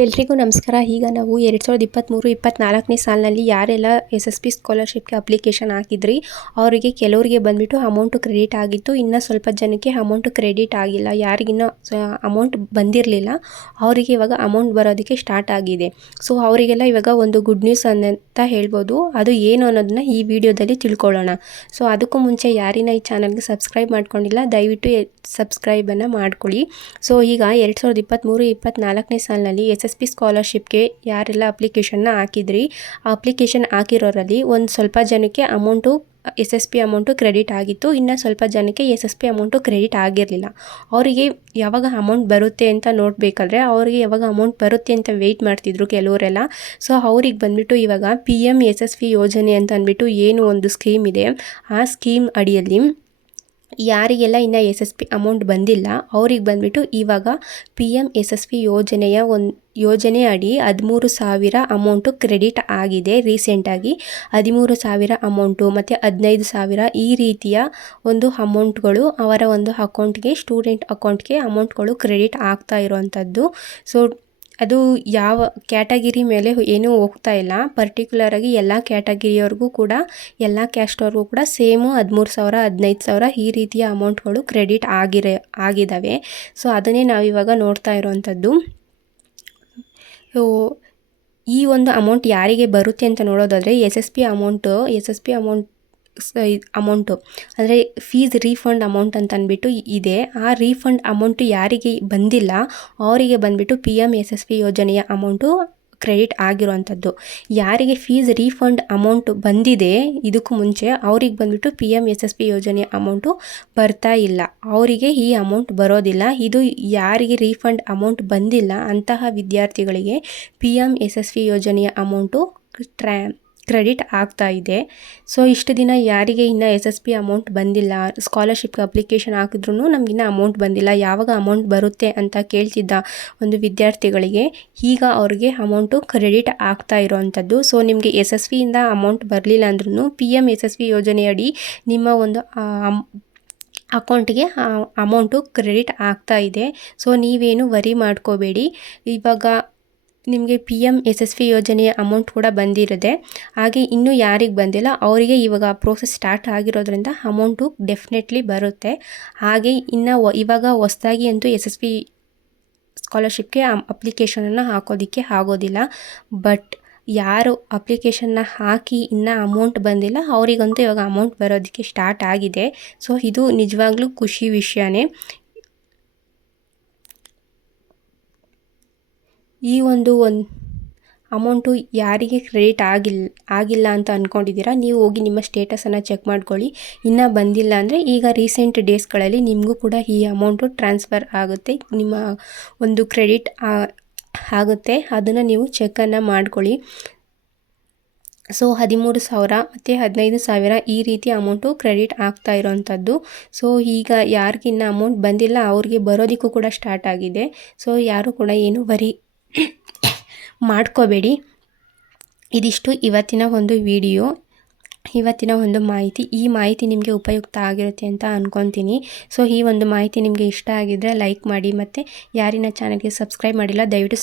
ಎಲ್ರಿಗೂ ನಮಸ್ಕಾರ. ಈಗ ನಾವು 2023-24ನೇ ಸಾಲಿನಲ್ಲಿ ಯಾರೆಲ್ಲ SSP ಸ್ಕಾಲರ್ಶಿಪ್ಗೆ ಅಪ್ಲಿಕೇಶನ್ ಹಾಕಿದ್ರಿ ಅವರಿಗೆ ಕೆಲವರಿಗೆ ಬಂದುಬಿಟ್ಟು ಅಮೌಂಟು ಕ್ರೆಡಿಟ್ ಆಗಿತ್ತು. ಇನ್ನು ಸ್ವಲ್ಪ ಜನಕ್ಕೆ ಅಮೌಂಟು ಕ್ರೆಡಿಟ್ ಆಗಿಲ್ಲ. ಯಾರಿಗಿನ್ನ ಅಮೌಂಟ್ ಬಂದಿರಲಿಲ್ಲ ಅವರಿಗೆ ಇವಾಗ ಅಮೌಂಟ್ ಬರೋದಕ್ಕೆ ಸ್ಟಾರ್ಟ್ ಆಗಿದೆ. ಸೊ ಅವರಿಗೆಲ್ಲ ಇವಾಗ ಒಂದು ಗುಡ್ ನ್ಯೂಸ್ ಅಂತ ಹೇಳ್ಬೋದು. ಅದು ಏನು ಅನ್ನೋದನ್ನ ಈ ವಿಡಿಯೋದಲ್ಲಿ ತಿಳ್ಕೊಳ್ಳೋಣ. ಸೊ ಅದಕ್ಕೂ ಮುಂಚೆ ಯಾರಿನ ಈ ಚಾನಲ್ಗೆ ಸಬ್ಸ್ಕ್ರೈಬ್ ಮಾಡ್ಕೊಂಡಿಲ್ಲ ದಯವಿಟ್ಟು ಸಬ್ಸ್ಕ್ರೈಬನ್ನು ಮಾಡ್ಕೊಳ್ಳಿ. ಸೊ ಈಗ 2023-24ನೇ ಸಾಲಿನಲ್ಲಿ SSP ಸ್ಕಾಲರ್ಶಿಪ್ಗೆ ಯಾರೆಲ್ಲ ಅಪ್ಲಿಕೇಶನ್ನ ಹಾಕಿದ್ರಿ ಆ ಅಪ್ಲಿಕೇಶನ್ ಹಾಕಿರೋರಲ್ಲಿ ಒಂದು ಸ್ವಲ್ಪ ಜನಕ್ಕೆ ಅಮೌಂಟು SSP ಅಮೌಂಟು ಕ್ರೆಡಿಟ್ ಆಗಿತ್ತು. ಇನ್ನು ಸ್ವಲ್ಪ ಜನಕ್ಕೆ SSP ಅಮೌಂಟು ಕ್ರೆಡಿಟ್ ಆಗಿರಲಿಲ್ಲ. ಅವರಿಗೆ ಯಾವಾಗ ಅಮೌಂಟ್ ಬರುತ್ತೆ ಅಂತ ನೋಡಬೇಕಾದ್ರೆ ಅವರಿಗೆ ಯಾವಾಗ ಅಮೌಂಟ್ ಬರುತ್ತೆ ಅಂತ ವೆಯ್ಟ್ ಮಾಡ್ತಿದ್ರು ಕೆಲವರೆಲ್ಲ. ಸೊ ಅವ್ರಿಗೆ ಬಂದುಬಿಟ್ಟು ಇವಾಗ PM SSP ಯೋಜನೆ ಅಂತ ಅಂದ್ಬಿಟ್ಟು ಏನು ಒಂದು ಸ್ಕೀಮ್ ಇದೆ, ಆ ಸ್ಕೀಮ್ ಅಡಿಯಲ್ಲಿ ಯಾರಿಗೆಲ್ಲ ಇನ್ನು SSP ಅಮೌಂಟ್ ಬಂದಿಲ್ಲ ಅವ್ರಿಗೆ ಬಂದುಬಿಟ್ಟು ಇವಾಗ PM SSP ಯೋಜನೆ ಅಡಿ 13,000 ಅಮೌಂಟು ಕ್ರೆಡಿಟ್ ಆಗಿದೆ. ರೀಸೆಂಟಾಗಿ 13,000 ಅಮೌಂಟು ಮತ್ತು 15,000 ಈ ರೀತಿಯ ಒಂದು ಅಮೌಂಟ್ಗಳು ಅವರ ಒಂದು ಅಕೌಂಟ್ಗೆ, ಸ್ಟೂಡೆಂಟ್ ಅಕೌಂಟ್ಗೆ ಅಮೌಂಟ್ಗಳು ಕ್ರೆಡಿಟ್ ಆಗ್ತಾ ಇರೋವಂಥದ್ದು. ಸೊ ಅದು ಯಾವ ಕ್ಯಾಟಗಿರಿ ಮೇಲೆ ಏನೂ ಹೋಗ್ತಾ ಇಲ್ಲ. ಪರ್ಟಿಕ್ಯುಲರಾಗಿ ಎಲ್ಲ ಕ್ಯಾಟಗಿರಿಯವ್ರಿಗೂ ಕೂಡ, ಎಲ್ಲ ಕ್ಯಾಸ್ಟವ್ರಿಗೂ ಕೂಡ ಸೇಮು 13,000 15,000 ಈ ರೀತಿಯ ಅಮೌಂಟ್ಗಳು ಕ್ರೆಡಿಟ್ ಆಗಿದ್ದಾವೆ. ಸೊ ಅದನ್ನೇ ನಾವಿವಾಗ ನೋಡ್ತಾ ಇರೋವಂಥದ್ದು. ಈ ಒಂದು ಅಮೌಂಟ್ ಯಾರಿಗೆ ಬರುತ್ತೆ ಅಂತ ನೋಡೋದಾದರೆ SSP ಅಮೌಂಟು ಅಂದರೆ ಫೀಸ್ ರೀಫಂಡ್ ಅಮೌಂಟ್ ಅಂತ ಅಂದ್ಬಿಟ್ಟು ಇದೆ. ಆ ರೀಫಂಡ್ ಅಮೌಂಟು ಯಾರಿಗೆ ಬಂದಿಲ್ಲ ಅವರಿಗೆ ಬಂದುಬಿಟ್ಟು PM SSP ಯೋಜನೆಯ ಅಮೌಂಟು ಕ್ರೆಡಿಟ್ ಆಗಿರೋವಂಥದ್ದು. ಯಾರಿಗೆ ಫೀಸ್ ರೀಫಂಡ್ ಅಮೌಂಟ್ ಬಂದಿದೆ ಇದಕ್ಕೂ ಮುಂಚೆ ಅವ್ರಿಗೆ ಬಂದುಬಿಟ್ಟು PM SSP ಯೋಜನೆಯ ಅಮೌಂಟು ಬರ್ತಾ ಇಲ್ಲ, ಅವರಿಗೆ ಈ ಅಮೌಂಟ್ ಬರೋದಿಲ್ಲ. ಇದು ಯಾರಿಗೆ ರೀಫಂಡ್ ಅಮೌಂಟ್ ಬಂದಿಲ್ಲ ಅಂತಹ ವಿದ್ಯಾರ್ಥಿಗಳಿಗೆ PM SSP ಯೋಜನೆಯ ಅಮೌಂಟು ಕ್ರೆಡಿಟ್ ಆಗ್ತಾ ಇದೆ. ಸೊ ಇಷ್ಟು ದಿನ ಯಾರಿಗೆ ಇನ್ನು SSP ಅಮೌಂಟ್ ಬಂದಿಲ್ಲ, ಸ್ಕಾಲರ್ಶಿಪ್ಗೆ ಅಪ್ಲಿಕೇಶನ್ ಹಾಕಿದ್ರೂ ನಮಗಿನ್ನ ಅಮೌಂಟ್ ಬಂದಿಲ್ಲ, ಯಾವಾಗ ಅಮೌಂಟ್ ಬರುತ್ತೆ ಅಂತ ಕೇಳ್ತಿದ್ದ ಒಂದು ವಿದ್ಯಾರ್ಥಿಗಳಿಗೆ ಈಗ ಅವ್ರಿಗೆ ಅಮೌಂಟು ಕ್ರೆಡಿಟ್ ಆಗ್ತಾ ಇರೋವಂಥದ್ದು. ಸೊ ನಿಮಗೆ SSPಯಿಂದ ಅಮೌಂಟ್ ಬರಲಿಲ್ಲ ಅಂದ್ರೂ PM SSP ಯೋಜನೆಯಡಿ ನಿಮ್ಮ ಒಂದು ಅಕೌಂಟಿಗೆ ಅಮೌಂಟು ಕ್ರೆಡಿಟ್ ಆಗ್ತಾ ಇದೆ. ಸೊ ನೀವೇನು ವರಿ ಮಾಡ್ಕೋಬೇಡಿ. ಇವಾಗ ನಿಮಗೆ PM SSP ಯೋಜನೆಯ ಅಮೌಂಟ್ ಕೂಡ ಬಂದಿರುತ್ತೆ. ಹಾಗೆ ಇನ್ನೂ ಯಾರಿಗೆ ಬಂದಿಲ್ಲ ಅವರಿಗೆ ಇವಾಗ ಪ್ರೋಸೆಸ್ ಸ್ಟಾರ್ಟ್ ಆಗಿರೋದ್ರಿಂದ ಅಮೌಂಟು ಡೆಫಿನೆಟ್ಲಿ ಬರುತ್ತೆ. ಹಾಗೆ ಇನ್ನು ಇವಾಗ ಹೊಸದಾಗಿ ಅಂತೂ SSP ಸ್ಕಾಲರ್ಶಿಪ್ಗೆ ಅಪ್ಲಿಕೇಶನನ್ನು ಹಾಕೋದಕ್ಕೆ ಆಗೋದಿಲ್ಲ. ಬಟ್ ಯಾರು ಅಪ್ಲಿಕೇಶನ್ನ ಹಾಕಿ ಇನ್ನೂ ಅಮೌಂಟ್ ಬಂದಿಲ್ಲ ಅವರಿಗಂತೂ ಇವಾಗ ಅಮೌಂಟ್ ಬರೋದಕ್ಕೆ ಸ್ಟಾರ್ಟ್ ಆಗಿದೆ. ಸೊ ಇದು ನಿಜವಾಗ್ಲೂ ಖುಷಿ ವಿಷಯನೇ. ಈ ಒಂದು ಅಮೌಂಟು ಯಾರಿಗೆ ಕ್ರೆಡಿಟ್ ಆಗಿಲ್ಲ ಅಂತ ಅಂದ್ಕೊಂಡಿದ್ದೀರಾ ನೀವು ಹೋಗಿ ನಿಮ್ಮ ಸ್ಟೇಟಸನ್ನು ಚೆಕ್ ಮಾಡ್ಕೊಳ್ಳಿ. ಇನ್ನೂ ಬಂದಿಲ್ಲ ಅಂದರೆ ಈಗ ರೀಸೆಂಟ್ ಡೇಸ್ಗಳಲ್ಲಿ ನಿಮಗೂ ಕೂಡ ಈ ಅಮೌಂಟು ಟ್ರಾನ್ಸ್ಫರ್ ಆಗುತ್ತೆ, ನಿಮ್ಮ ಒಂದು ಕ್ರೆಡಿಟ್ ಆಗುತ್ತೆ. ಅದನ್ನು ನೀವು ಚೆಕ್ಕನ್ನು ಮಾಡ್ಕೊಳ್ಳಿ. ಸೊ 13,000 ಮತ್ತು 15,000 ಈ ರೀತಿ ಅಮೌಂಟು ಕ್ರೆಡಿಟ್ ಆಗ್ತಾ ಇರೋವಂಥದ್ದು. ಸೊ ಈಗ ಯಾರಿಗಿನ್ನ ಅಮೌಂಟ್ ಬಂದಿಲ್ಲ ಅವ್ರಿಗೆ ಬರೋದಕ್ಕೂ ಕೂಡ ಸ್ಟಾರ್ಟ್ ಆಗಿದೆ. ಸೊ ಯಾರು ಕೂಡ ಏನು ವರಿ ಮಾಡ್ಕೋಬೇಡಿ. ಇದಿಷ್ಟು ಇವತ್ತಿನ ಒಂದು ವಿಡಿಯೋ, ಇವತ್ತಿನ ಒಂದು ಮಾಹಿತಿ. ಈ ಮಾಹಿತಿ ನಿಮಗೆ ಉಪಯುಕ್ತ ಆಗಿರುತ್ತೆ ಅಂತ ಅಂದ್ಕೊತೀನಿ. ಸೊ ಈ ಒಂದು ಮಾಹಿತಿ ನಿಮಗೆ ಇಷ್ಟ ಆಗಿದ್ದರೆ ಲೈಕ್ ಮಾಡಿ, ಮತ್ತು ಯಾರಿನ ಚಾನಲ್ಗೆ ಸಬ್ಸ್ಕ್ರೈಬ್ ಮಾಡಿಲ್ಲ ದಯವಿಟ್ಟು